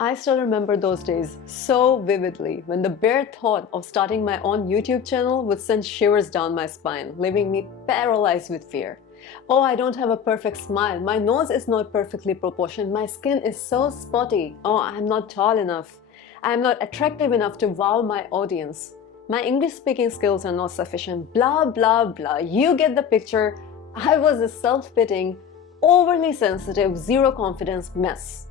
I still remember those days so vividly when the bare thought of starting my own YouTube channel would send shivers down my spine, leaving me paralyzed with fear. Oh, I don't have a perfect smile. My nose is not perfectly proportioned. My skin is so spotty. Oh, I'm not tall enough. I'm not attractive enough to wow my audience. My English speaking skills are not sufficient. Blah, blah, blah. You get the picture. I was a self-pitying, overly sensitive, zero confidence mess.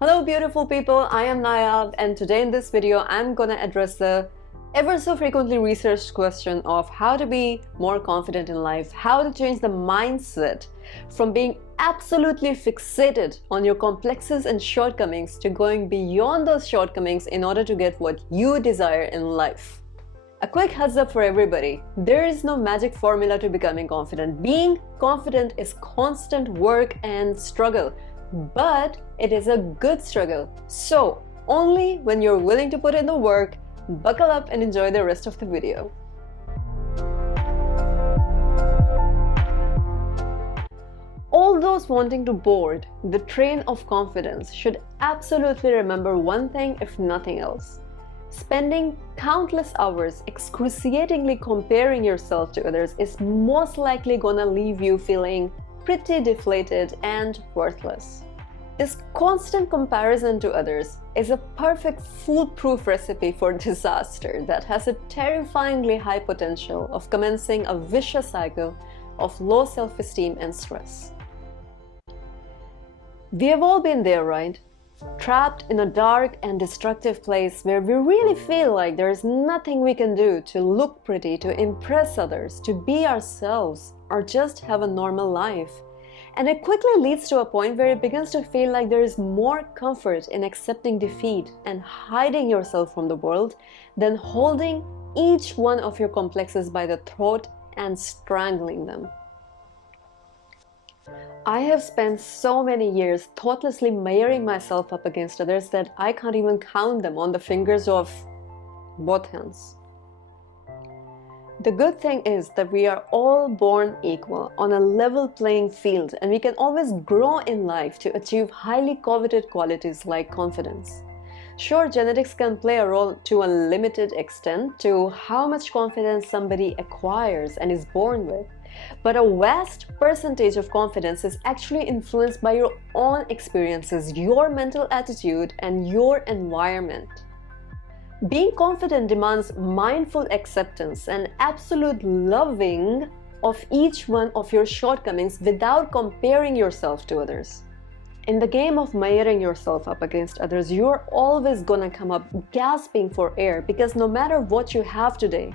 Hello beautiful people, I am Nayab, and today in this video I'm gonna address the ever so frequently researched question of how to be more confident in life, how to change the mindset from being absolutely fixated on your complexes and shortcomings to going beyond those shortcomings in order to get what you desire in life. A quick heads up for everybody, there is no magic formula to becoming confident. Being confident is constant work and struggle. But it is a good struggle. So only when you're willing to put in the work, buckle up and enjoy the rest of the video. All those wanting to board the train of confidence should absolutely remember one thing, if nothing else. Spending countless hours excruciatingly comparing yourself to others is most likely gonna leave you feeling pretty deflated and worthless. This constant comparison to others is a perfect foolproof recipe for disaster that has a terrifyingly high potential of commencing a vicious cycle of low self-esteem and stress. We have all been there, right? Trapped in a dark and destructive place where we really feel like there is nothing we can do to look pretty, to impress others, to be ourselves, or just have a normal life. And it quickly leads to a point where it begins to feel like there is more comfort in accepting defeat and hiding yourself from the world than holding each one of your complexes by the throat and strangling them. I have spent so many years thoughtlessly measuring myself up against others that I can't even count them on the fingers of both hands. The good thing is that we are all born equal on a level playing field, and we can always grow in life to achieve highly coveted qualities like confidence. Sure, genetics can play a role to a limited extent to how much confidence somebody acquires and is born with, but a vast percentage of confidence is actually influenced by your own experiences, your mental attitude, and your environment. Being confident demands mindful acceptance and absolute loving of each one of your shortcomings without comparing yourself to others. In the game of measuring yourself up against others, you're always gonna come up gasping for air because no matter what you have today,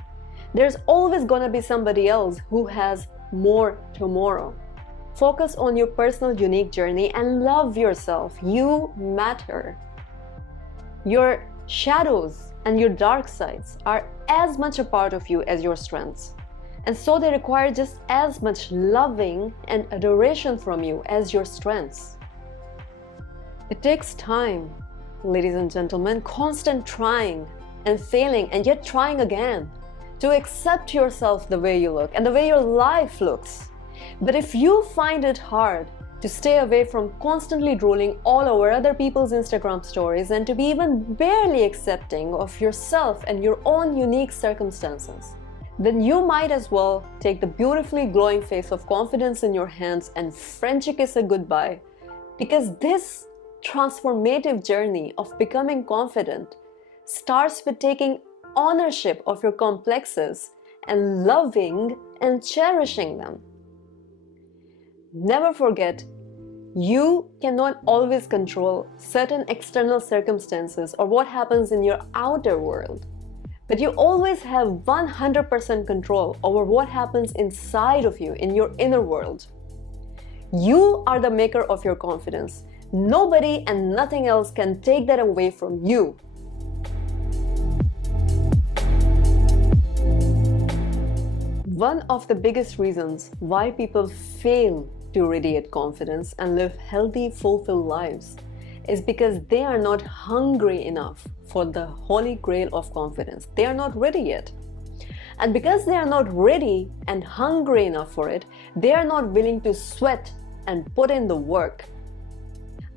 there's always gonna be somebody else who has more tomorrow. Focus on your personal unique journey and love yourself. You matter. Your shadows and your dark sides are as much a part of you as your strengths, and so they require just as much loving and adoration from you as your strengths. It takes time, ladies and gentlemen, constant trying and failing and yet trying again to accept yourself the way you look and the way your life looks. But if you find it hard to stay away from constantly drooling all over other people's Instagram stories and to be even barely accepting of yourself and your own unique circumstances, then you might as well take the beautifully glowing face of confidence in your hands and French kiss it goodbye, because this transformative journey of becoming confident starts with taking ownership of your complexes and loving and cherishing them. Never forget, you cannot always control certain external circumstances or what happens in your outer world, but you always have 100% control over what happens inside of you, in your inner world. You are the maker of your confidence. Nobody and nothing else can take that away from you. One of the biggest reasons why people fail to radiate confidence and live healthy, fulfilled lives is because they are not hungry enough for the holy grail of confidence. They are not ready yet. And because they are not ready and hungry enough for it, they are not willing to sweat and put in the work.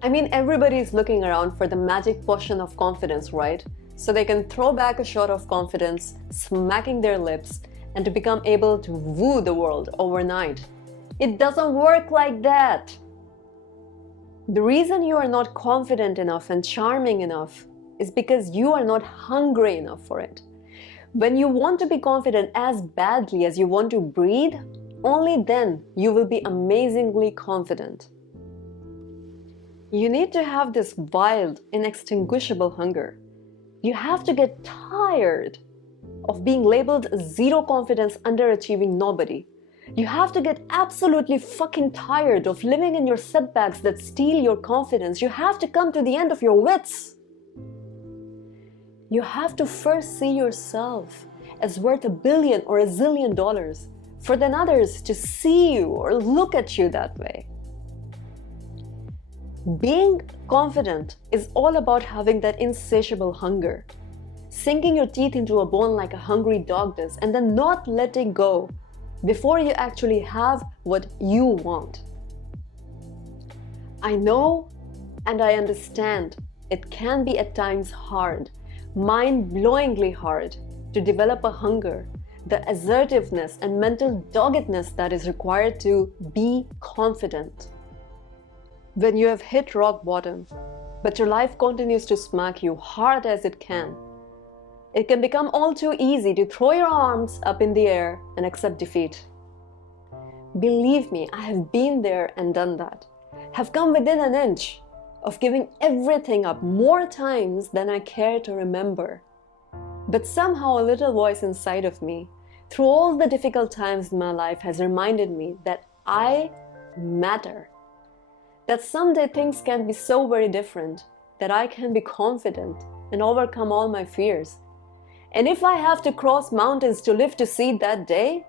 I mean, everybody is looking around for the magic potion of confidence, right? So they can throw back a shot of confidence, smacking their lips, and to become able to woo the world overnight. It doesn't work like that. The reason you are not confident enough and charming enough is because you are not hungry enough for it. When you want to be confident as badly as you want to breathe, only then you will be amazingly confident. You need to have this wild, inextinguishable hunger. You have to get tired of being labeled zero confidence, underachieving nobody. You have to get absolutely fucking tired of living in your setbacks that steal your confidence. You have to come to the end of your wits. You have to first see yourself as worth $1 billion or $1 zillion for then others to see you or look at you that way. Being confident is all about having that insatiable hunger, sinking your teeth into a bone like a hungry dog does, and then not letting go before you actually have what you want. I know and I understand it can be at times hard, mind-blowingly hard, to develop a hunger, the assertiveness and mental doggedness that is required to be confident. When you have hit rock bottom, but your life continues to smack you hard as it can become all too easy to throw your arms up in the air and accept defeat. Believe me, I have been there and done that. Have come within an inch of giving everything up more times than I care to remember. But somehow a little voice inside of me, through all the difficult times in my life, has reminded me that I matter. That someday things can be so very different that I can be confident and overcome all my fears. And if I have to cross mountains to live to see that day,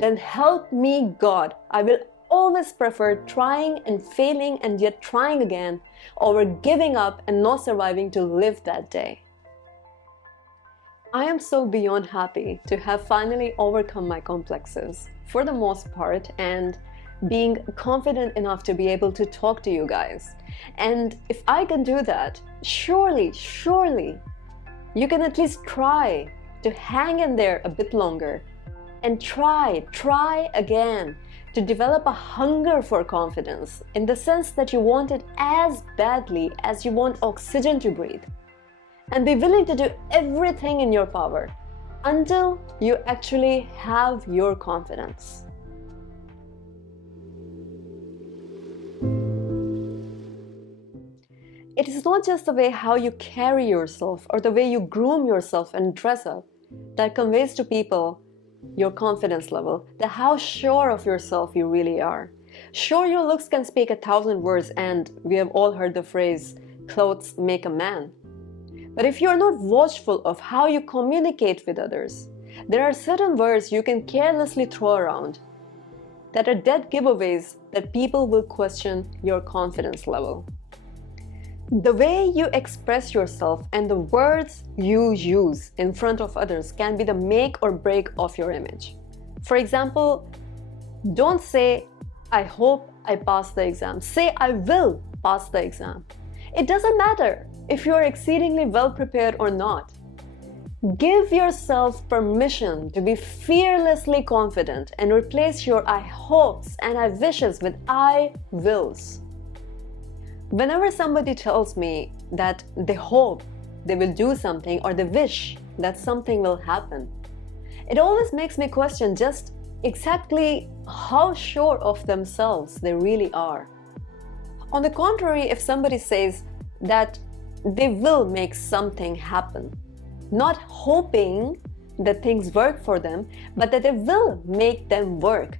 then help me God. I will always prefer trying and failing and yet trying again over giving up and not surviving to live that day. I am so beyond happy to have finally overcome my complexes, for the most part, and being confident enough to be able to talk to you guys. And if I can do that, surely you can at least try to hang in there a bit longer and try again to develop a hunger for confidence, in the sense that you want it as badly as you want oxygen to breathe, and be willing to do everything in your power until you actually have your confidence. It is not just the way how you carry yourself or the way you groom yourself and dress up that conveys to people your confidence level, the how sure of yourself you really are. Sure, your looks can speak 1,000 words, and we have all heard the phrase, clothes make a man. But if you are not watchful of how you communicate with others, there are certain words you can carelessly throw around that are dead giveaways that people will question your confidence level. The way you express yourself and the words you use in front of others can be the make or break of your image. For example, don't say, I hope I pass the exam. Say, I will pass the exam. It doesn't matter if you are exceedingly well prepared or not. Give yourself permission to be fearlessly confident and replace your I hopes and I wishes with I wills. Whenever somebody tells me that they hope they will do something or they wish that something will happen, it always makes me question just exactly how sure of themselves they really are. On the contrary, if somebody says that they will make something happen, not hoping that things work for them, but that they will make them work,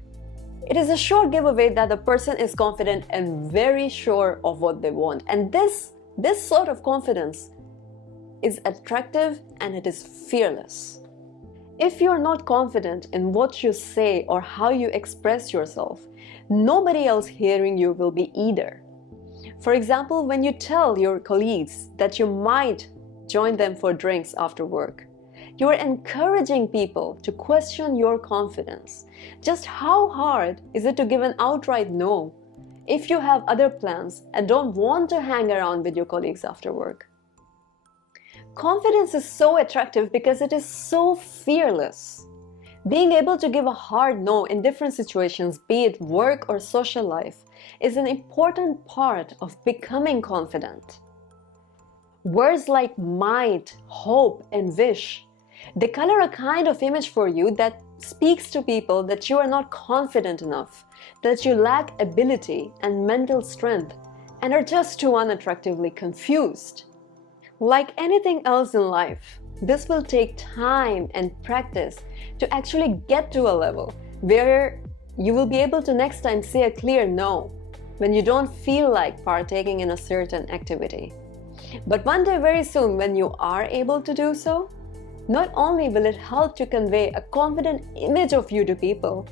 it is a sure giveaway that the person is confident and very sure of what they want. And this sort of confidence is attractive and it is fearless. If you're not confident in what you say or how you express yourself, nobody else hearing you will be either. For example, when you tell your colleagues that you might join them for drinks after work, you are encouraging people to question your confidence. Just how hard is it to give an outright no if you have other plans and don't want to hang around with your colleagues after work. Confidence is so attractive because it is so fearless. Being able to give a hard no in different situations, be it work or social life, is an important part of becoming confident. Words like might, hope, and wish, they color a kind of image for you that speaks to people that you are not confident enough, that you lack ability and mental strength, and are just too unattractively confused. Like anything else in life, this will take time and practice to actually get to a level where you will be able to next time say a clear no when you don't feel like partaking in a certain activity. But one day very soon, when you are able to do so, not only will it help to convey a confident image of you to people,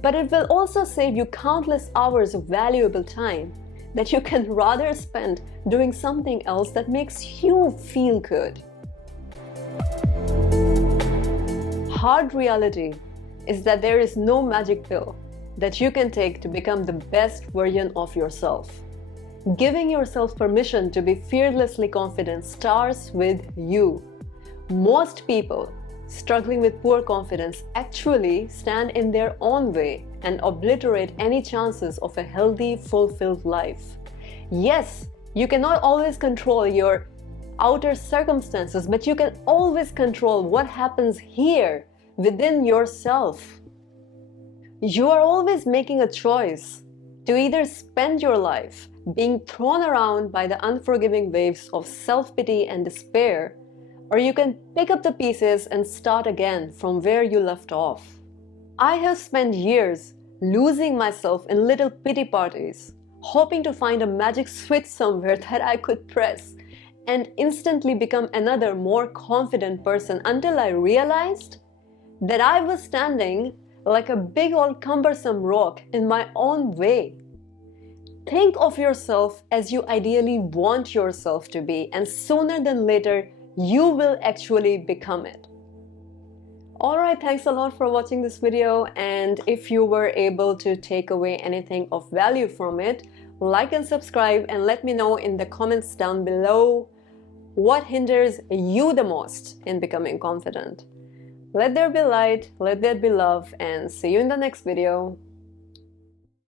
but it will also save you countless hours of valuable time that you can rather spend doing something else that makes you feel good. Hard reality is that there is no magic pill that you can take to become the best version of yourself. Giving yourself permission to be fearlessly confident starts with you. Most people struggling with poor confidence actually stand in their own way and obliterate any chances of a healthy, fulfilled life. Yes, you cannot always control your outer circumstances, but you can always control what happens here within yourself. You are always making a choice to either spend your life being thrown around by the unforgiving waves of self-pity and despair, or you can pick up the pieces and start again from where you left off. I have spent years losing myself in little pity parties, hoping to find a magic switch somewhere that I could press and instantly become another more confident person, until I realized that I was standing like a big old cumbersome rock in my own way. Think of yourself as you ideally want yourself to be, and sooner than later, you will actually become it. Alright, thanks a lot for watching this video, and if you were able to take away anything of value from it, like and subscribe, and let me know in the comments down below what hinders you the most in becoming confident. Let there be light, let there be love, and see you in the next video.